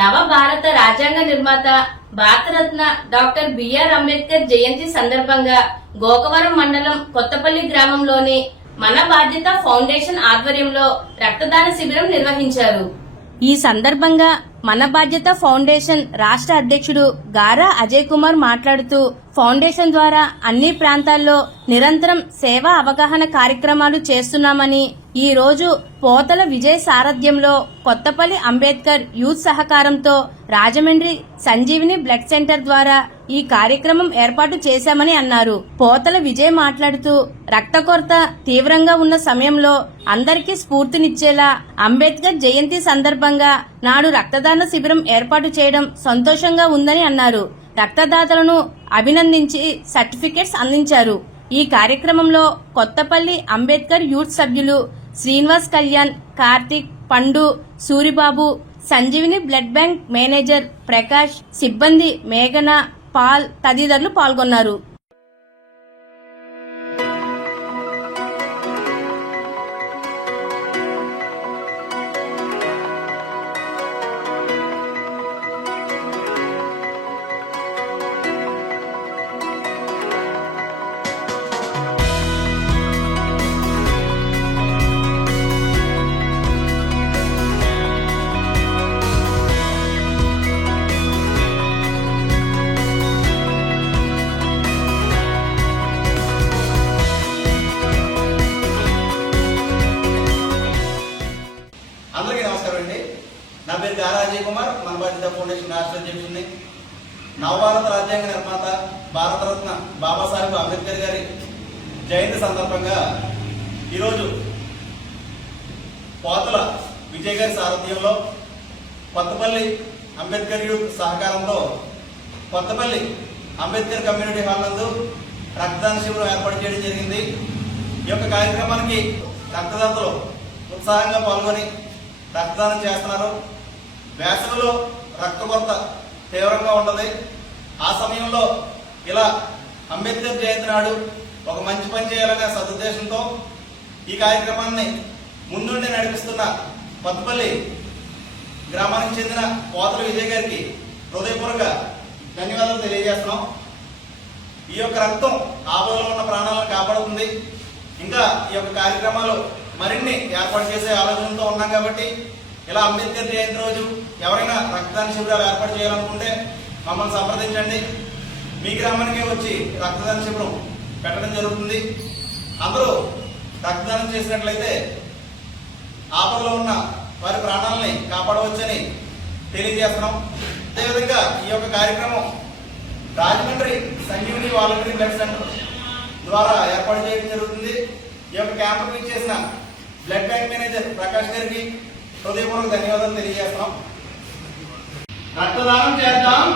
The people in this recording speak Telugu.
నవ భారత రాజ్యాంగ నిర్మాత భారతరత్న డాక్టర్ బిఆర్ అంబేద్కర్ జయంతి సందర్భంగా గోకవరం మండలం కొత్తపల్లి గ్రామంలోని మన బాధ్యత ఫౌండేషన్ ఆధ్వర్యంలో రక్తదాన శిబిరం నిర్వహించారు. ఈ సందర్భంగా మన బాధ్యత ఫౌండేషన్ రాష్ట్ర అధ్యక్షుడు గారా అజయ్ కుమార్ మాట్లాడుతూ ఫౌండేషన్ ద్వారా అన్ని ప్రాంతాల్లో నిరంతరం సేవా అవగాహన కార్యక్రమాలు చేస్తున్నామని, ఈ రోజు పోతల విజయ్ సారథ్యంలో కొత్తపల్లి అంబేద్కర్ యూత్ సహకారంతో రాజమండ్రి సంజీవిని బ్లడ్ సెంటర్ ద్వారా ఈ కార్యక్రమం ఏర్పాటు చేశామని అన్నారు. పోతల విజయ్ మాట్లాడుతూ రక్త కొరత తీవ్రంగా ఉన్న సమయంలో అందరికీ స్ఫూర్తినిచ్చేలా అంబేద్కర్ జయంతి సందర్భంగా నాడు రక్తదాన శిబిరం ఏర్పాటు చేయడం సంతోషంగా ఉందని అన్నారు. రక్తదాతలను అభినందించి సర్టిఫికెట్స్ అందించారు. ఈ కార్యక్రమంలో కొత్తపల్లి అంబేద్కర్ యూత్ సభ్యులు శ్రీనివాస్ కళ్యాణ్, కార్తిక్, పండు, Suribabu, Sanjeevini blood bank manager Prakash, సిబ్బంది మేఘన, పాల్ తదితరులు పాల్గొన్నారు. అందరికీ నమస్కారం అండి. నా పేరు గారా అజయ్ కుమార్, మన బాధ్యత ఫౌండేషన్ రాష్ట్ర అధ్యక్షుడిని. నవభారత రాజ్యాంగ నిర్మాత భారతరత్న బాబాసాహెబ్ అంబేద్కర్ గారి జయంతి సందర్భంగా ఈరోజు పోతల విజయ్ గారి సారథ్యంలో కొత్తపల్లి అంబేద్కర్ యూత్ సహకారంతో కొత్తపల్లి అంబేద్కర్ కమ్యూనిటీ హాల్ నందు రక్తదాన శిబిరం ఏర్పాటు చేయడం జరిగింది. ఈ యొక్క కార్యక్రమానికి రక్తదాతలు ఉత్సాహంగా పాల్గొని రక్తదానం చేస్తున్నారు. వేసవిలో రక్త కొరత తీవ్రంగా ఉంటుంది. ఆ సమయంలో ఇలా అంబేద్కర్ జయంతి నాడు ఒక మంచి పని చేయాలనే సదుద్దేశంతో ఈ కార్యక్రమాన్ని ముందుండి నడిపిస్తున్న కొత్తపల్లి గ్రామానికి చెందిన పోతల విజయ్ గారికి హృదయపూర్వక ధన్యవాదాలు తెలియజేస్తున్నాం. ఈ యొక్క రక్తం ఆపదలో ఉన్న ప్రాణాలను కాపాడుతుంది. ఇంకా ఈ యొక్క కార్యక్రమాలు మరిన్ని ఏర్పాటు చేసే ఆలోచనతో ఉన్నాం కాబట్టి ఇలా అంబేద్కర్ జయంతి రోజు ఎవరైనా రక్తదాన శిబిరాలు ఏర్పాటు చేయాలనుకుంటే మమ్మల్ని సంప్రదించండి. మీ గ్రామానికే వచ్చి రక్తదాన శిబిరం పెట్టడం జరుగుతుంది. అందరూ రక్తదానం చేసినట్లయితే ఆపదలో ఉన్న వారి ప్రాణాలని కాపాడవచ్చని తెలియజేస్తున్నాం. అదేవిధంగా ఈ యొక్క కార్యక్రమం Rajahmundry Sanjeevini voluntary blood centre ద్వారా ఏర్పాటు చేయడం జరుగుతుంది. ఈ యొక్క క్యాంపుకు ఇచ్చేసిన బ్లడ్ బ్యాంక్ మేనేజర్ ప్రకాష్ గారికి హృదయపూర్వక ధన్యవాదాలు తెలియజేస్తున్నాం. రక్తదానం చేద్దాం.